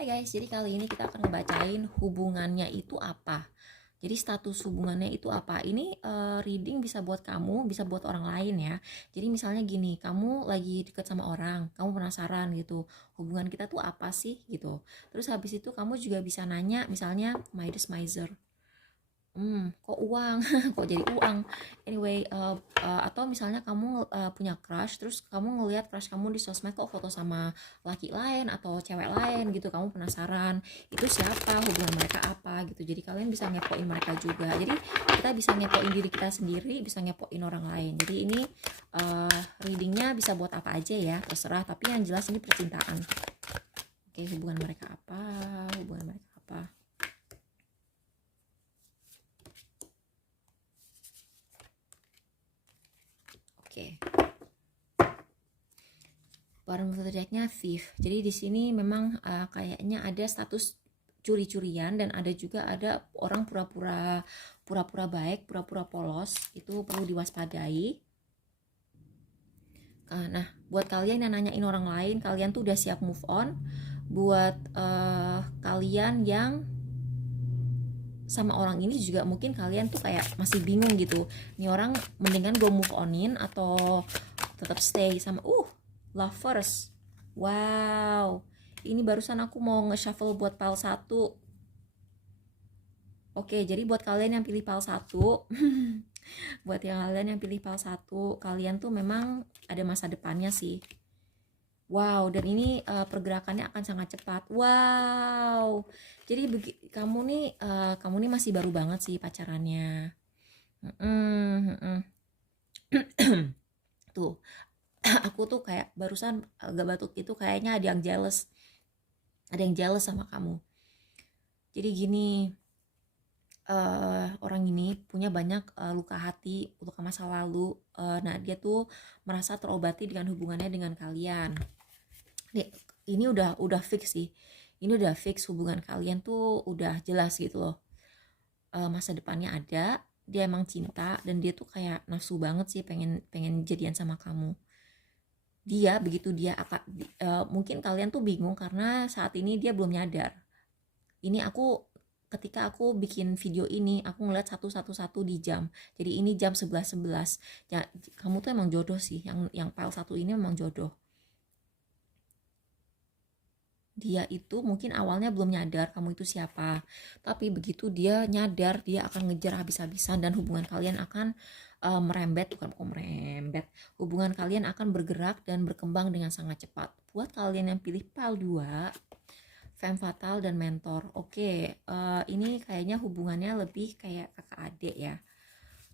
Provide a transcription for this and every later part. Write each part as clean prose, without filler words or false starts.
Hai guys, jadi kali ini kita akan ngebacain hubungannya itu apa. Jadi status hubungannya itu apa. Ini reading bisa buat kamu, bisa buat orang lain ya. Jadi misalnya gini, kamu lagi deket sama orang, kamu penasaran gitu, hubungan kita tuh apa sih gitu. Terus habis itu kamu juga bisa nanya, misalnya Midas Miser. Kok uang? Kok jadi uang? Anyway, atau misalnya kamu punya crush, terus kamu ngelihat crush kamu di sosmed kok foto sama laki lain atau cewek lain gitu, kamu penasaran itu siapa, hubungan mereka apa gitu. Jadi kalian bisa ngepoin mereka juga. Jadi kita bisa ngepoin diri kita sendiri, bisa ngepoin orang lain. Jadi ini readingnya bisa buat apa aja ya, terserah. Tapi yang jelas ini percintaan. Oke, hubungan mereka apa? Hubungan mereka apa? Oke. Bottom of the deck-nya thief. Jadi di sini memang kayaknya ada status curi-curian dan ada juga ada orang pura-pura baik, pura-pura polos. Itu perlu diwaspadai. Nah, buat kalian yang nanyain orang lain, kalian tuh udah siap move on. Buat kalian yang sama orang ini juga mungkin kalian tuh kayak masih bingung gitu. Nih orang mendingan gue move onin atau tetap stay sama lovers. Wow. Ini barusan aku mau nge-shuffle buat pile 1. Oke, jadi buat kalian yang pilih pile 1, buat kalian yang pilih pile 1, kalian tuh memang ada masa depannya sih. Wow, dan ini pergerakannya akan sangat cepat. Wow. Jadi kamu nih masih baru banget sih pacarannya. Tuh, aku tuh kayak barusan agak batuk itu, kayaknya ada yang jealous. Ada yang jealous sama kamu. Jadi gini, orang ini punya banyak luka hati, luka masa lalu. Nah, dia tuh merasa terobati dengan hubungannya dengan kalian. Ini udah fix sih. Ini udah fix, hubungan kalian tuh udah jelas gitu loh. Masa depannya ada, dia emang cinta dan dia tuh kayak nafsu banget sih pengen jadian sama kamu. Begitu dia akan mungkin kalian tuh bingung karena saat ini dia belum nyadar. Ini ketika aku bikin video ini, aku ngeliat satu di jam. Jadi ini jam 11:11. Ya, kamu tuh emang jodoh sih. Yang file 1 ini memang jodoh. Dia itu mungkin awalnya belum nyadar kamu itu siapa, tapi begitu dia nyadar, dia akan ngejar habis-habisan dan hubungan kalian akan hubungan kalian akan bergerak dan berkembang dengan sangat cepat. Buat kalian yang pilih pile 2, femme fatale dan mentor, oke, ini kayaknya hubungannya lebih kayak kakak adik ya.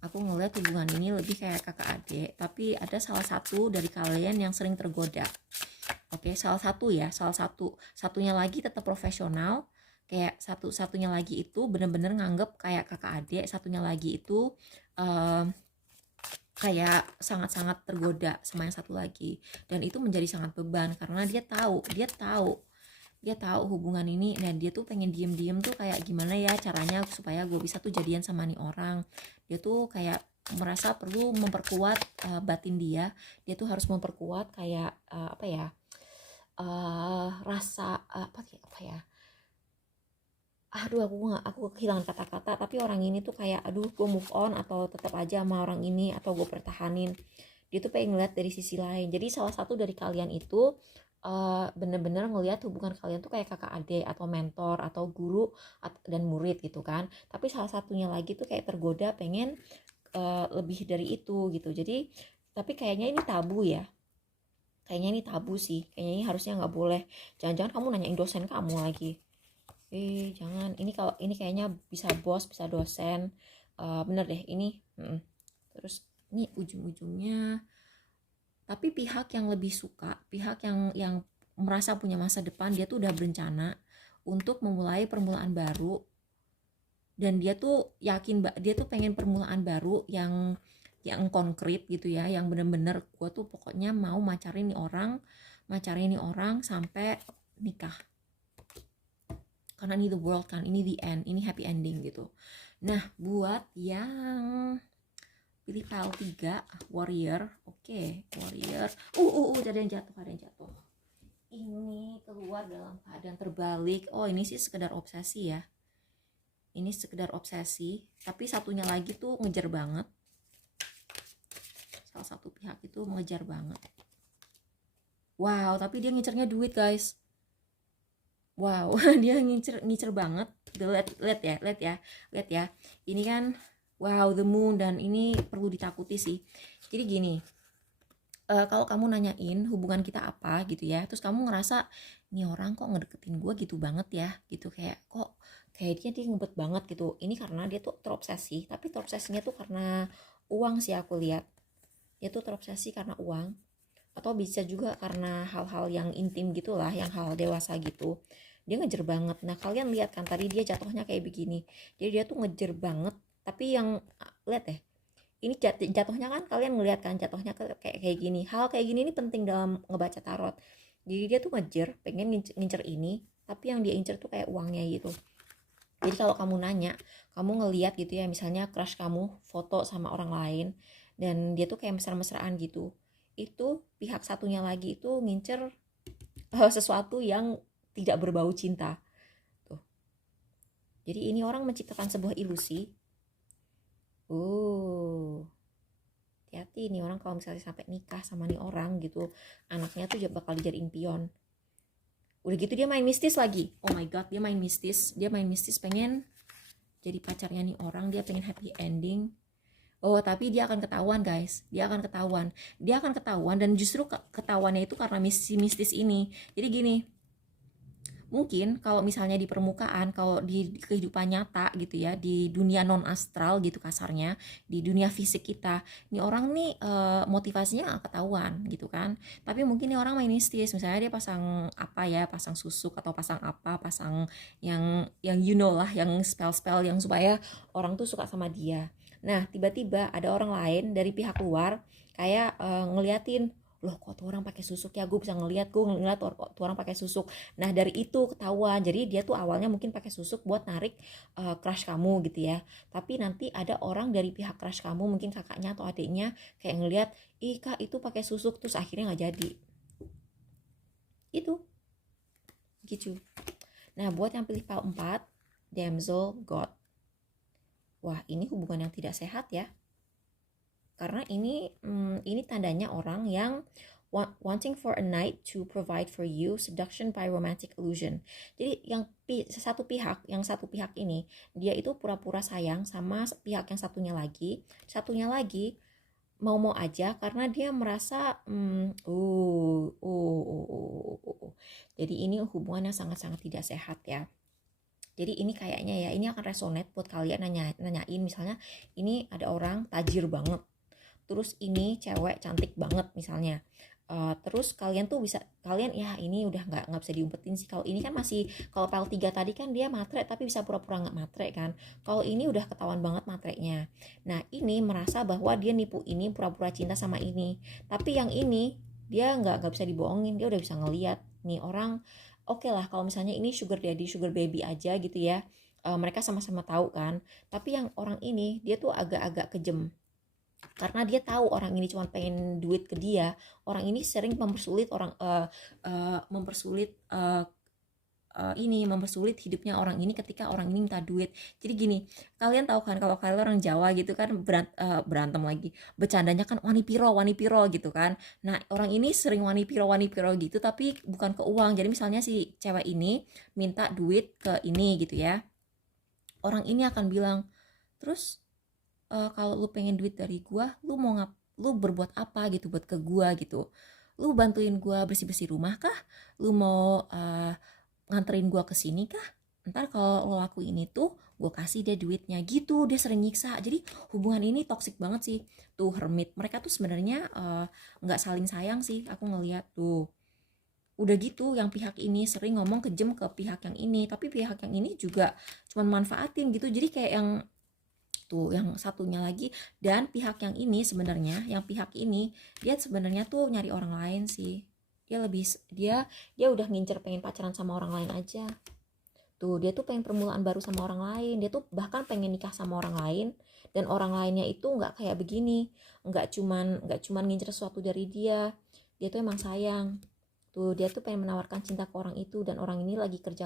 Aku ngeliat hubungan ini lebih kayak kakak adik, tapi ada salah satu dari kalian yang sering tergoda. Oke, satunya lagi tetap profesional, kayak satunya lagi itu bener-bener nganggep kayak kakak adik, satunya lagi itu kayak sangat-sangat tergoda sama yang satu lagi, dan itu menjadi sangat beban karena dia tahu hubungan ini. Nah, dia tuh pengen diem-diem tuh kayak gimana ya caranya supaya gue bisa tuh jadian sama nih orang. Dia tuh kayak merasa perlu memperkuat batin dia tuh harus memperkuat kayak rasa apa ya, aku kehilangan kata-kata, tapi orang ini tuh kayak gue move on atau tetap aja sama orang ini atau gue pertahanin. Dia tuh pengen ngeliat dari sisi lain. Jadi salah satu dari kalian itu bener-bener ngelihat hubungan kalian tuh kayak kakak adik atau mentor atau guru dan murid gitu kan. Tapi salah satunya lagi tuh kayak tergoda pengen lebih dari itu gitu. Jadi tapi kayaknya ini tabu ya. Kayaknya ini tabu sih. Kayaknya ini harusnya nggak boleh. Jangan-jangan kamu nanyain dosen kamu lagi. Jangan. Ini kayaknya bisa bos, bisa dosen. Bener deh ini. Terus ini ujung-ujungnya. Tapi pihak yang lebih suka, pihak yang merasa punya masa depan, dia tuh udah berencana untuk memulai permulaan baru. Dan dia tuh yakin, dia tuh pengen permulaan baru yang konkret gitu ya, yang bener-bener gue tuh pokoknya mau macarin nih orang sampai nikah, karena ini the world kan, ini the end, ini happy ending gitu. Nah, buat yang pilih pile 3, warrior, oke, warrior, ada yang jatuh. ini keluar dalam keadaan terbalik. Oh, ini sih sekedar obsesi ya. Ini sekedar obsesi, tapi satunya lagi tuh ngejar banget. Salah satu pihak itu mengejar banget. Wow, tapi dia ngincernya duit, guys. Wow, dia ngincer banget. Lihat ya. Ini kan wow, the moon, dan ini perlu ditakuti sih. Jadi gini, kalau kamu nanyain hubungan kita apa gitu ya, terus kamu ngerasa nih orang kok ngedeketin gue gitu banget ya, gitu kayak kok kayak dia ngebet banget gitu. Ini karena dia tuh terobsesi, tapi terobsesinya tuh karena uang sih aku lihat. Dia tuh terobsesi karena uang, atau bisa juga karena hal-hal yang intim gitulah, yang hal dewasa gitu. Dia ngejar banget. Nah, kalian lihat kan tadi dia jatuhnya kayak begini. Jadi dia tuh ngejar banget, tapi yang lihat deh. Ini jatuhnya kan kalian ngelihat kan jatuhnya kayak gini. Hal kayak gini ini penting dalam ngebaca tarot. Jadi dia tuh ngejar, pengen ngincer ini, tapi yang dia incer tuh kayak uangnya gitu. Jadi kalau kamu nanya, kamu ngelihat gitu ya, misalnya crush kamu foto sama orang lain dan dia tuh kayak mesra-mesraan gitu, itu pihak satunya lagi itu ngincer sesuatu yang tidak berbau cinta tuh. Jadi ini orang menciptakan sebuah ilusi. Hati-hati nih orang kalau misalnya sampai nikah sama nih orang gitu, anaknya tuh bakal dijadiin pion. Udah gitu dia main mistis lagi. Oh my god, dia main mistis pengen jadi pacarnya nih orang, dia pengen happy ending. Oh, tapi dia akan ketahuan, guys. Dia akan ketahuan dan justru ketahuannya itu karena mistis ini. Jadi gini, mungkin kalau misalnya di permukaan, kalau di kehidupan nyata gitu ya, di dunia non astral gitu kasarnya, di dunia fisik kita, nih orang nih motivasinya gak ketahuan gitu kan. Tapi mungkin nih orang main mistis, misalnya dia pasang apa ya, pasang susuk atau pasang apa, pasang yang you know lah, yang spell yang supaya orang tuh suka sama dia. Nah, tiba-tiba ada orang lain dari pihak luar kayak ngeliatin, loh kok tuh orang pakai susuk ya, gue bisa ngeliat tuh orang pakai susuk. Nah dari itu ketahuan, jadi dia tuh awalnya mungkin pakai susuk buat narik crush kamu gitu ya, tapi nanti ada orang dari pihak crush kamu, mungkin kakaknya atau adiknya, kayak ngeliat, ih kak itu pakai susuk, terus akhirnya nggak jadi itu gitu. Nah buat yang pilih pile 4, damsel god. Wah ini hubungan yang tidak sehat ya, karena ini tandanya orang yang wanting for a night to provide for you, seduction by romantic illusion. Jadi yang satu pihak ini dia itu pura-pura sayang sama pihak yang satunya lagi mau aja karena dia merasa jadi ini hubungan yang sangat-sangat tidak sehat ya. Jadi ini kayaknya ya, ini akan resonate buat kalian nanyain misalnya ini ada orang tajir banget, terus ini cewek cantik banget misalnya, terus kalian tuh bisa, kalian ya ini udah nggak bisa diumpetin sih. Kalau ini kan masih, kalau pel 3 tadi kan dia matre tapi bisa pura-pura nggak matre kan, kalau ini udah ketahuan banget matrenya. Nah ini merasa bahwa dia nipu ini, pura-pura cinta sama ini, tapi yang ini dia nggak bisa dibohongin, dia udah bisa ngeliat nih orang. Oke lah kalau misalnya ini sugar daddy sugar baby aja gitu ya, mereka sama-sama tahu kan, tapi yang orang ini dia tuh agak-agak kejem karena dia tahu orang ini cuma pengen duit ke dia. Orang ini sering mempersulit mempersulit hidupnya orang ini ketika orang ini minta duit. Jadi gini, kalian tahu kan kalau kalian orang Jawa gitu kan berantem lagi, bercandanya kan wani piro gitu kan. Nah orang ini sering wani piro gitu, tapi bukan ke uang. Jadi misalnya si cewek ini minta duit ke ini gitu ya, orang ini akan bilang, terus kalau lu pengen duit dari gua, lu berbuat apa gitu buat ke gua gitu, lu bantuin gua bersih-bersih rumah kah, lu mau nganterin gua ke sini kah, ntar kalau lo lakuin itu gua kasih dia duitnya gitu. Dia sering nyiksa. Jadi hubungan ini toksik banget sih. Tuh hermit, mereka tuh sebenarnya nggak saling sayang sih, aku ngeliat tuh. Udah gitu yang pihak ini sering ngomong kejem ke pihak yang ini, tapi pihak yang ini juga cuman manfaatin gitu. Jadi kayak yang tuh yang satunya lagi, dan pihak yang ini sebenarnya, yang pihak ini dia sebenarnya tuh nyari orang lain sih. Dia udah ngincer pengen pacaran sama orang lain aja. Tuh dia tuh pengen permulaan baru sama orang lain, dia tuh bahkan pengen nikah sama orang lain, dan orang lainnya itu nggak kayak begini, nggak cuman ngincer sesuatu dari dia tuh emang sayang. gitu. Dia tuh pengen menawarkan cinta ke orang itu dan orang ini lagi kerja